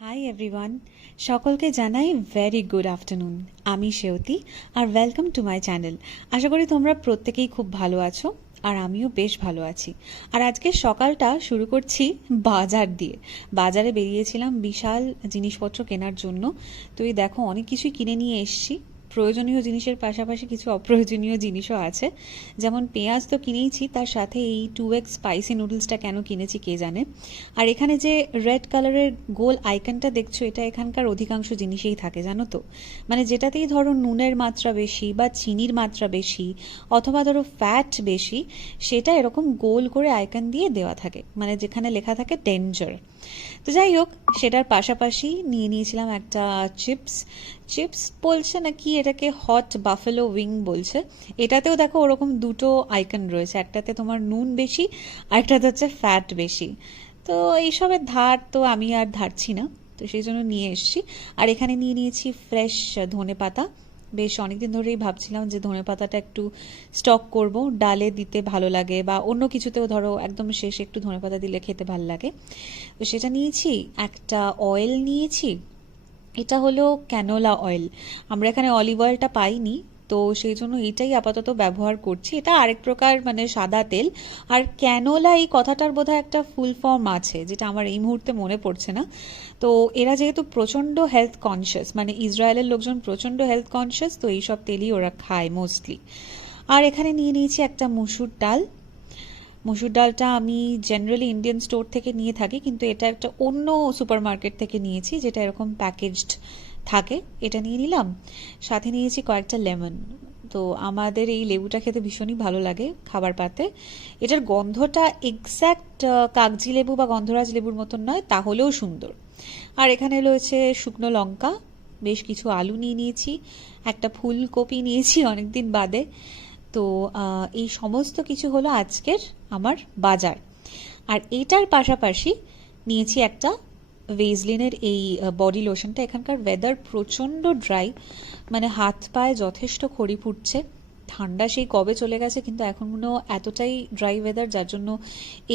Hi everyone, সকলকে জানাই very good afternoon. আমি সেয়তী আর ওয়েলকাম টু মাই চ্যানেল। আশা করি তোমরা প্রত্যেকেই খুব ভালো আছো আর আমিও বেশ ভালো আছি। আর আজকে সকালটা শুরু করছি বাজার দিয়ে। বাজারে বেরিয়েছিলাম বিশাল জিনিসপত্র কেনার জন্য। তো এই দেখো অনেক কিছুই কিনে নিয়ে এসেছি। প্রয়োজনীয় জিনিসের পাশাপাশি কিছু অপ্রয়োজনীয় জিনিসও আছে। যেমন পেঁয়াজ তো কিনেইছি, তার সাথে এই 2x স্পাইসি নুডলসটা কেন কিনেছি কে জানে। আর এখানে যে রেড কালারের গোল আইকনটা দেখছো, এটা এখানকার অধিকাংশ জিনিসেই থাকে জানো তো। মানে যেটাতেই ধরো নুনের মাত্রা বেশি বা চিনির মাত্রা বেশি অথবা ধরো ফ্যাট বেশি, সেটা এরকম গোল করে আইকন দিয়ে দেওয়া থাকে, মানে যেখানে লেখা থাকে ডেঞ্জার। তো যাই হোক, সেটার পাশাপাশি নিয়ে নিয়েছিলাম একটা চিপস। চিপস বলছে নাকি এটাকে হট বাফেলো উইং বলছে। এটাতেও দেখো ওরকম দুটো আইকন রয়েছে, একটাতে তোমার নুন বেশি আর একটাতে হচ্ছে ফ্যাট বেশি। তো এইসবের ধার তো আমি আর ধারছি না, তো সেই জন্য নিয়ে এসেছি। আর এখানে নিয়ে নিয়েছি ফ্রেশ ধনেপাতা। বেশ অনেকদিন ধরেই ভাবছিলাম যে ধনেপাতাটা একটু স্টক করব, ডালে দিতে ভালো লাগে বা অন্য কিছুতেও ধরো একদম শেষে একটু ধনেপাতা দিলে খেতে ভালো লাগে। তো সেটা নিয়েছি। একটা অয়েল নিয়েছি, এটা হলো ক্যানোলা অয়েল। আমরা এখানে অলিভ অয়েলটা পাইনি, তো সেই জন্য এটাই আপাতত ব্যবহার করছি। এটা আরেক প্রকার মানে সাদা তেল। আর ক্যানোলা এই কথাটার বোধহয় একটা ফুল ফর্ম আছে, যেটা আমার এই মুহূর্তে মনে পড়ছে না। তো এরা যেহেতু প্রচণ্ড হেলথ কনসিয়াস, মানে ইসরায়েলের লোকজন প্রচণ্ড হেলথ কনসিয়াস, তো এইসব তেলই ওরা খায় মোস্টলি। আর এখানে নিয়ে নিয়েছি একটা মুসুর ডাল। মসুর ডালটা আমি জেনারেলি ইন্ডিয়ান স্টোর থেকে নিয়ে থাকি, কিন্তু এটা একটা অন্য সুপার মার্কেট থেকে নিয়েছি যেটা এরকম প্যাকেজড থাকে। এটা নিয়ে নিলাম। সাথে নিয়েছি কয়েকটা লেমন। তো আমাদের এই লেবুটা খেতে ভীষণই ভালো লাগে খাবার পাতে। এটার গন্ধটা এক্স্যাক্ট কাগজি লেবু বা গন্ধরাজ লেবুর মতন নয়, তাহলেও সুন্দর। আর এখানে রয়েছে শুকনো লঙ্কা, বেশ কিছু আলু নিয়ে নিয়েছি, একটা ফুলকপি নিয়েছি অনেকদিন বাদে। তো এই সমস্ত কিছু হলো আজকের আমার বাজার। আর এইটার পাশাপাশি নিয়েছি একটা ভেজলিনের এই বডি লোশনটা। এখানকার ওয়েদার প্রচণ্ড ড্রাই, মানে হাত পায়ে যথেষ্ট খড়ি ফুটছে। ঠান্ডা সেই কবে চলে গেছে, কিন্তু এখনও এতটাই ড্রাই ওয়েদার, যার জন্য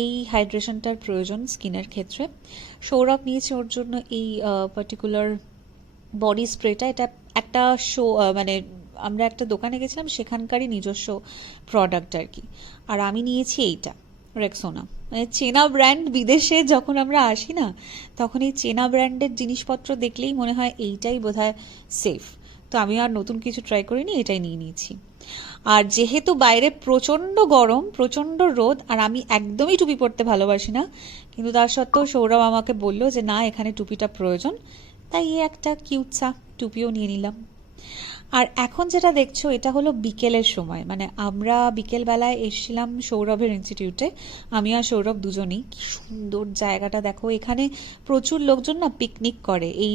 এই হাইড্রেশনটার প্রয়োজন স্কিনের ক্ষেত্রে। সৌরভ নিয়েছে ওর জন্য এই পার্টিকুলার বডি স্প্রেটা। এটা একটা শো, মানে আমরা একটা দোকানে গেছিলাম, সেখানকারই নিজস্ব প্রোডাক্ট আর কি। আর আমি নিয়েছি এইটা, রেক্সোনা। মানে চেনা ব্র্যান্ড, বিদেশে যখন আমরা আসি না, তখন এই চেনা ব্র্যান্ডের জিনিসপত্র দেখলেই মনে হয় এইটাই বোধহয় সেফ। তো আমি আর নতুন কিছু ট্রাই করিনি, এটাই নিয়ে নিয়েছি। আর যেহেতু বাইরে প্রচণ্ড গরম, প্রচণ্ড রোদ, আর আমি একদমই টুপি পরতে ভালোবাসি না, কিন্তু তার সত্ত্বেও সৌরভ আমাকে বললো যে না, এখানে টুপিটা প্রয়োজন, তাই এই একটা কিউটসা টুপিও নিয়ে নিলাম। আর এখন যেটা দেখছো, এটা হলো বিকেলের সময়, মানে আমরা বিকেলবেলায় এসেছিলাম সৌরভের ইনস্টিটিউটে। আমি আর সৌরভ দুজনেই। কি সুন্দর জায়গাটা দেখো, এখানে প্রচুর লোকজন না পিকনিক করে এই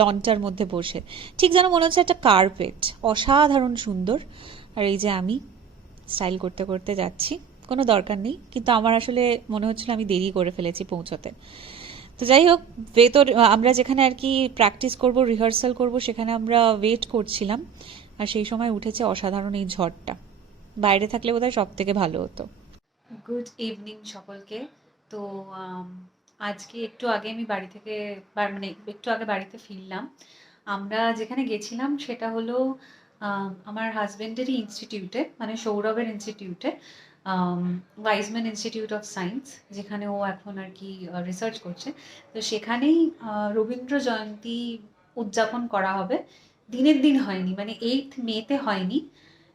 লনটার মধ্যে বসে। ঠিক যেন মনে হচ্ছে একটা কার্পেট, অসাধারণ সুন্দর। আর এই যে আমি স্টাইল করতে করতে যাচ্ছি, কোনো দরকার নেই, কিন্তু আমার আসলে মনে হচ্ছিল আমি দেরি করে ফেলেছি পৌঁছতে। তো যাই হোক, ভেতর আমরা যেখানে আর কি প্র্যাকটিস করব, রিহার্সাল করব, সেখানে আমরা ওয়েট করছিলাম। আর সেই সময় উঠেছে অসাধারণ এই ঝড়টা। বাইরে থাকলে বোধহয় সব থেকে ভালো হতো। গুড ইভিনিং সকলকে। তো আম, আজকে একটু আগে আমি বাড়ি থেকে মানে একটু আগে বাড়িতে ফিরলাম। আমরা যেখানে গেছিলাম সেটা হলো আমার হাজবেন্ডেরই ইনস্টিটিউটে, মানে সৌরভের ইনস্টিটিউটে, ওয়াইজম্যান ইনস্টিটিউট অফ সায়েন্স, যেখানে ও এখন আর কি রিসার্চ করছে। তো সেখানেই রবীন্দ্র জয়ন্তী উদযাপন করা হবে। দিনের দিন হয়নি, মানে 8th মেতে হয়নি,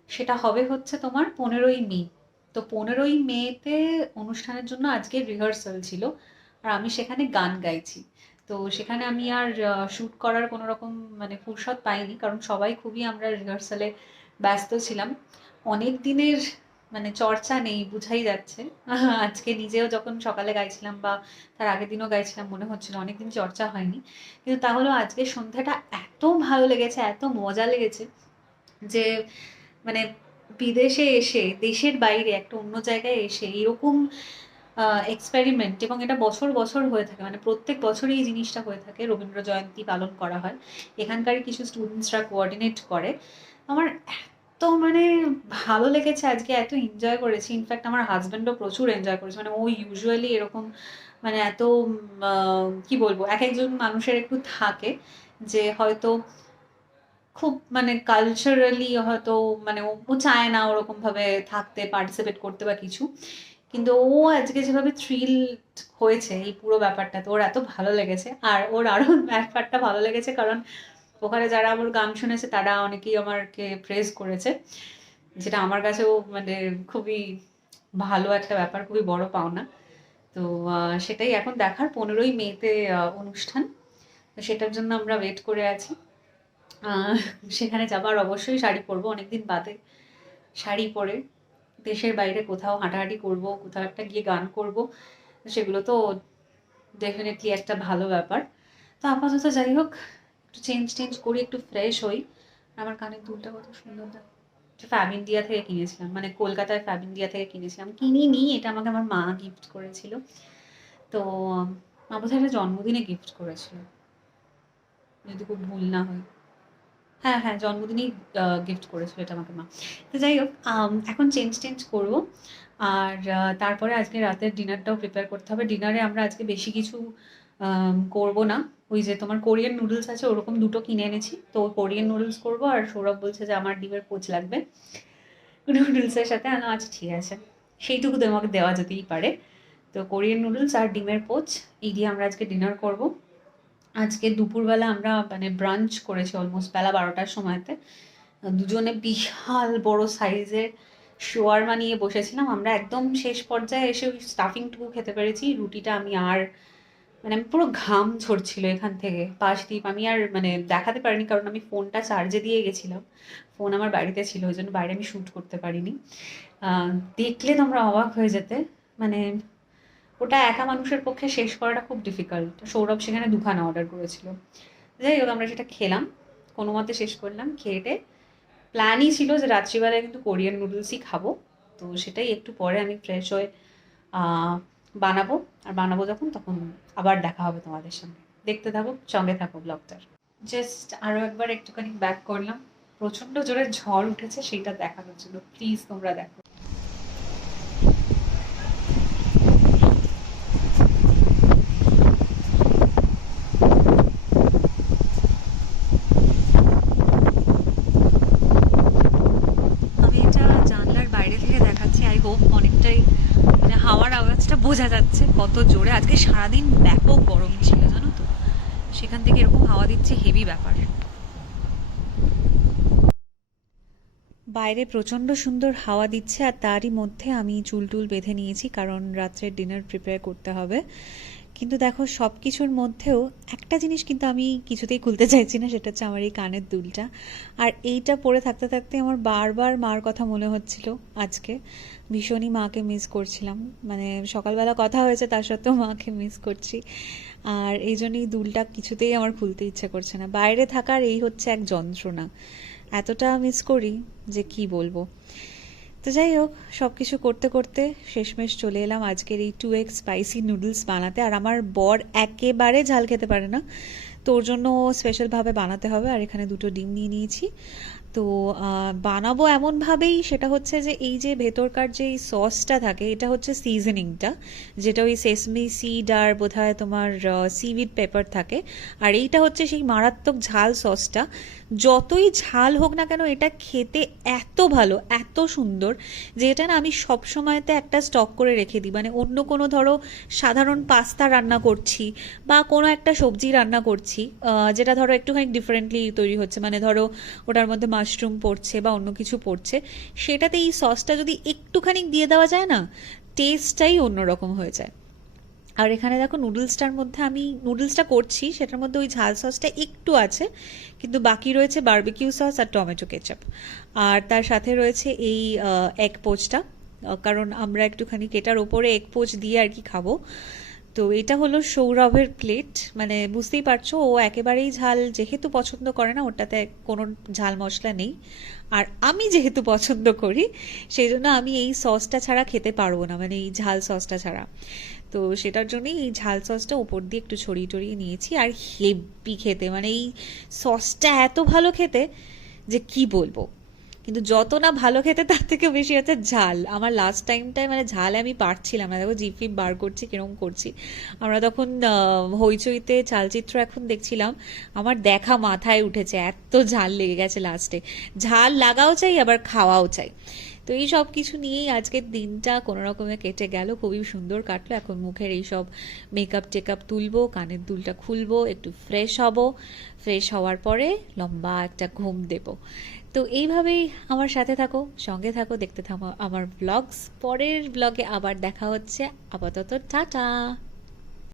সেটা হবে হচ্ছে তোমার 15ই মে। তো 15ই মেতে অনুষ্ঠানের জন্য আজকে রিহার্সাল ছিল, আর আমি সেখানে গান গাইছি। তো সেখানে আমি আর শ্যুট করার কোনো রকম মানে ফুরসত পাইনি, কারণ সবাই খুবই আমরা রিহার্সালে ব্যস্ত ছিলাম। অনেক দিনের মানে চর্চা নেই, বুঝাই যাচ্ছে। আজকে নিজেও যখন সকালে গাইছিলাম বা তার আগের দিনও গাইছিলাম, মনে হচ্ছিল অনেকদিন চর্চা হয়নি। কিন্তু তাহলেও আজকে সন্ধ্যাটা এত ভালো লেগেছে, এত মজা লেগেছে যে মানে বিদেশে এসে, দেশের বাইরে একটা অন্য জায়গায় এসে এরকম এক্সপেরিমেন্ট, এবং এটা বছর বছর হয়ে থাকে, মানে প্রত্যেক বছরই এই জিনিসটা হয়ে থাকে, রবীন্দ্র জয়ন্তী পালন করা হয়। এখানকারই কিছু স্টুডেন্টসরা কোঅর্ডিনেট করে। আমার এত মানে ভালো লেগেছে আজকে, এত এনজয় করেছি। ইনফ্যাক্ট আমার হাজব্যান্ডও প্রচুর এনজয় করেছে, মানে ও ইউজুয়ালি এরকম মানে এত কি বলবো, এক একজন মানুষের একটু থাকে যে হয়তো খুব মানে কালচারালি হয়তো মানে ও চায় না ওরকম ভাবে থাকতে, পার্টিসিপেট করতে বা কিছু। কিন্তু ও আজকে যেভাবে থ্রিল হয়েছে এই পুরো ব্যাপারটাতে, ওর এত ভালো লেগেছে। আর ওর আরো ব্যাপারটা ভালো লেগেছে কারণ ওখানে যারা আমার গান শুনেছে তারা অনেকেই আমাকে প্রেজ করেছে, যেটা আমার কাছেও মানে খুবই ভালো একটা ব্যাপার, খুবই বড় পাওনা। তো সেটাই এখন দেখার, 15ই মেতে অনুষ্ঠান। তো সেটার জন্য আমরা ওয়েট করে আছি। আহ, সেখানে যাবার অবশ্যই শাড়ি পরবো, অনেকদিন বাদে শাড়ি পরে দেশের বাইরে কোথাও হাঁটাহাঁটি করব, কোথাও একটা গিয়ে গান করব, সেগুলো তো ডেফিনেটলি একটা ভালো ব্যাপার। তো আপাতত যাই হোক, একটু চেঞ্জ টেঞ্জ করি, একটু ফ্রেশ হই। আমার কানের দুলটা কত সুন্দর দেখো, ফ্যাব ইন্ডিয়া থেকে কিনেছিলাম, মানে কলকাতায় ফ্যাব ইন্ডিয়া থেকে কিনেছিলাম, কিনিনি, এটা আমাকে আমার মা গিফট করেছিল। তো মা বোধহয় এটা জন্মদিনে গিফট করেছিল, যদি খুব ভুল না হয়। হ্যাঁ হ্যাঁ, জন্মদিনেই গিফট করেছিল এটা আমাকে মা। তো যাই হোক, এখন চেঞ্জ টেঞ্জ করবো। আর তারপরে আজকে রাতের ডিনারটাও প্রিপেয়ার করতে হবে। ডিনারে আমরা আজকে বেশি কিছু করবো না। ওই যে তোমার কোরিয়ান নুডলস আছে, ওরকম দুটো কিনে এনেছি, তো কোরিয়ান নুডলস করবো। আর সৌরভ বলছে যে আমার ডিমের পোচ লাগবে নুডলসের সাথে। আমি আচ্ছা ঠিক আছে, সেইটুকু তোমাকে দেওয়া যেতেই পারে। তো কোরিয়ান নুডলস আর ডিমের পোচ, এই দিয়ে আমরা আজকে ডিনার করব। আজকে দুপুরবেলা আমরা মানে ব্রাঞ্চ করেছি অলমোস্ট বেলা 12টার সময়তে। দুজনে বিশাল বড় সাইজের শোয়ারমা নিয়ে বসেছিলাম। আমরা একদম শেষ পর্যায়ে এসে ওই স্টাফিংটুকু খেতে পেরেছি, রুটিটা আমি আর মানে আমি পুরো ঘাম ঝরছিল এখান থেকে। পাশদ্বীপ আমি আর মানে দেখাতে পারিনি কারণ আমি ফোনটা চার্জে দিয়ে গেছিলাম, ফোন আমার বাড়িতে ছিল, ওই জন্য বাইরে আমি শ্যুট করতে পারিনি। আহ, দেখলে তোমরা অবাক হয়ে যেতে, মানে ওটা একা মানুষের পক্ষে শেষ করাটা খুব ডিফিকাল্ট। সৌরভ সেখানে দুখানা অর্ডার করেছিল। যাই হোক, আমরা সেটা খেলাম, কোনো মতে শেষ করলাম। খেয়ে প্ল্যানই ছিল যে রাত্রিবেলায় কিন্তু কোরিয়ান নুডলসই খাবো। তো সেটাই একটু পরে আমি ফ্রেশ হয়ে আহ, বানাবো। আর বানাবো যখন, তখন আবার দেখা হবে তোমাদের সঙ্গে। দেখতে থাকো, সঙ্গে থাকো ব্লগটার। জাস্ট আরও একবার একটুখানি ব্যাক করলাম, প্রচণ্ড জোরে ঝড় উঠেছে, সেইটা দেখানোর জন্য। প্লিজ তোমরা দেখো। আমি এটা জানলার বাইরে থেকে দেখাচ্ছি, আই হোপ অনেকটাই মানে হাওয়ার আওয়াজটা বোঝা যাচ্ছে কত জোরে। আজকে সারাদিন ব্যাপক গরম ছিল জানো তো, সেখান থেকে এরকম হাওয়া দিচ্ছে, হেভি ব্যাপার। বাইরে প্রচণ্ড সুন্দর হাওয়া দিচ্ছে, আর তারই মধ্যে আমি চুল টুল বেঁধে নিয়েছি কারণ রাত্রের ডিনার প্রিপেয়ার করতে হবে। কিন্তু দেখো, সব কিছুর মধ্যেও একটা জিনিস কিন্তু আমি কিছুতেই খুলতে চাইছি না, সেটা হচ্ছে আমার এই কানের দুলটা। আর এইটা পরে থাকতে থাকতে আমার বারবার মার কথা মনে হচ্ছিল আজকে। ভীষণই মাকে মিস করছিলাম, মানে সকালবেলা কথা হয়েছে তার সত্ত্বেও মাকে মিস করছি। আর এই জন্যই দুলটা কিছুতেই আমার খুলতে ইচ্ছে করছে না। বাইরে থাকার এই হচ্ছে এক যন্ত্রণা, এতটা মিস করি যে কি বলবো। তো যাই হোক, সব কিছু করতে করতে শেষমেশ চলে এলাম আজকের এই 2x স্পাইসি নুডলস বানাতে। আর আমার বর একেবারে ঝাল খেতে পারে না, তো ওর জন্য স্পেশালভাবে বানাতে হবে। আর এখানে দুটো ডিম নিয়ে নিয়েছি। তো বানাবো এমনভাবেই, সেটা হচ্ছে যে এই যে ভেতরকার যে সসটা থাকে, এটা হচ্ছে সিজনিংটা, যেটা ওই সেসমি সিড আর বোধহয় তোমার সিউইড পেপার থাকে। আর এইটা হচ্ছে সেই মারাত্মক ঝাল সসটা। যতই ঝাল হোক না কেন, এটা খেতে এত ভালো, এত সুন্দর, যে এটা না আমি সব সময়তে একটা স্টক করে রেখে দিই। মানে অন্য কোনো ধরো সাধারণ পাস্তা রান্না করছি বা কোনো একটা সবজি রান্না করছি, যেটা ধরো একটুখানি ডিফারেন্টলি তৈরি হচ্ছে, মানে ধরো ওটার মধ্যে মাশরুম পড়ছে বা অন্য কিছু পড়ছে, সেটাতে এই সসটা যদি একটুখানি দিয়ে দেওয়া যায় না, টেস্টটাই অন্যরকম হয়ে যায়। আর এখানে দেখো, নুডলসটার মধ্যে আমি নুডলসটা করছি, সেটার মধ্যে ওই ঝাল সসটা একটু আছে, কিন্তু বাকি রয়েছে বারবিকিউ সস আর টমেটো কেচাপ। আর তার সাথে রয়েছে এই এগ পোচটা, কারণ আমরা একটুখানি এটার ওপরে এগ পোচ দিয়ে আর কি খাবো। তো এটা হলো সৌরভের প্লেট। মানে বুঝতেই পারছো, ও একেবারেই ঝাল যেহেতু পছন্দ করে না, ওটাতে কোনো ঝাল মশলা নেই। আর আমি যেহেতু পছন্দ করি, সেই জন্য আমি এই সসটা ছাড়া খেতে পারবো না, মানে এই ঝাল সসটা ছাড়া। তো সেটার জন্যই এই ঝাল সসটা ওপর দিয়ে একটু ছড়িয়ে টড়িয়ে নিয়েছি। আর হেভি খেতে, মানে এই সসটা এত ভালো খেতে যে কি বলবো। কিন্তু যত না ভালো খেতে তার থেকে বেশি হচ্ছে ঝাল। আমার লাস্ট টাইমটায় মানে ঝাল আমি পারছিলাম না, দেখো জিভ ফিভ বার করছি কিরকম করছি। আমরা তখন হইচইতে চালচিত্র এখন দেখছিলাম, আমার দেখা মাথায় উঠেছে, এত ঝাল লেগে গেছে লাস্টে। ঝাল লাগাও চাই আবার খাওয়াও চাই। তো এই সব কিছু নিয়েই আজকের দিনটা কোনো রকমে কেটে গেল, খুবই সুন্দর কাটলো। এখন মুখের এই সব মেকআপ টেকআপ তুলবো, কানের দুলটা খুলবো, একটু ফ্রেশ হব, ফ্রেশ হওয়ার পরে লম্বা একটা ঘুম দেব। তো এইভাবেই আমার সাথে থাকো, সঙ্গে থাকো, দেখতে থাকো আমার ব্লগস। পরের ব্লগে আবার দেখা হচ্ছে। আপাতত টাটা।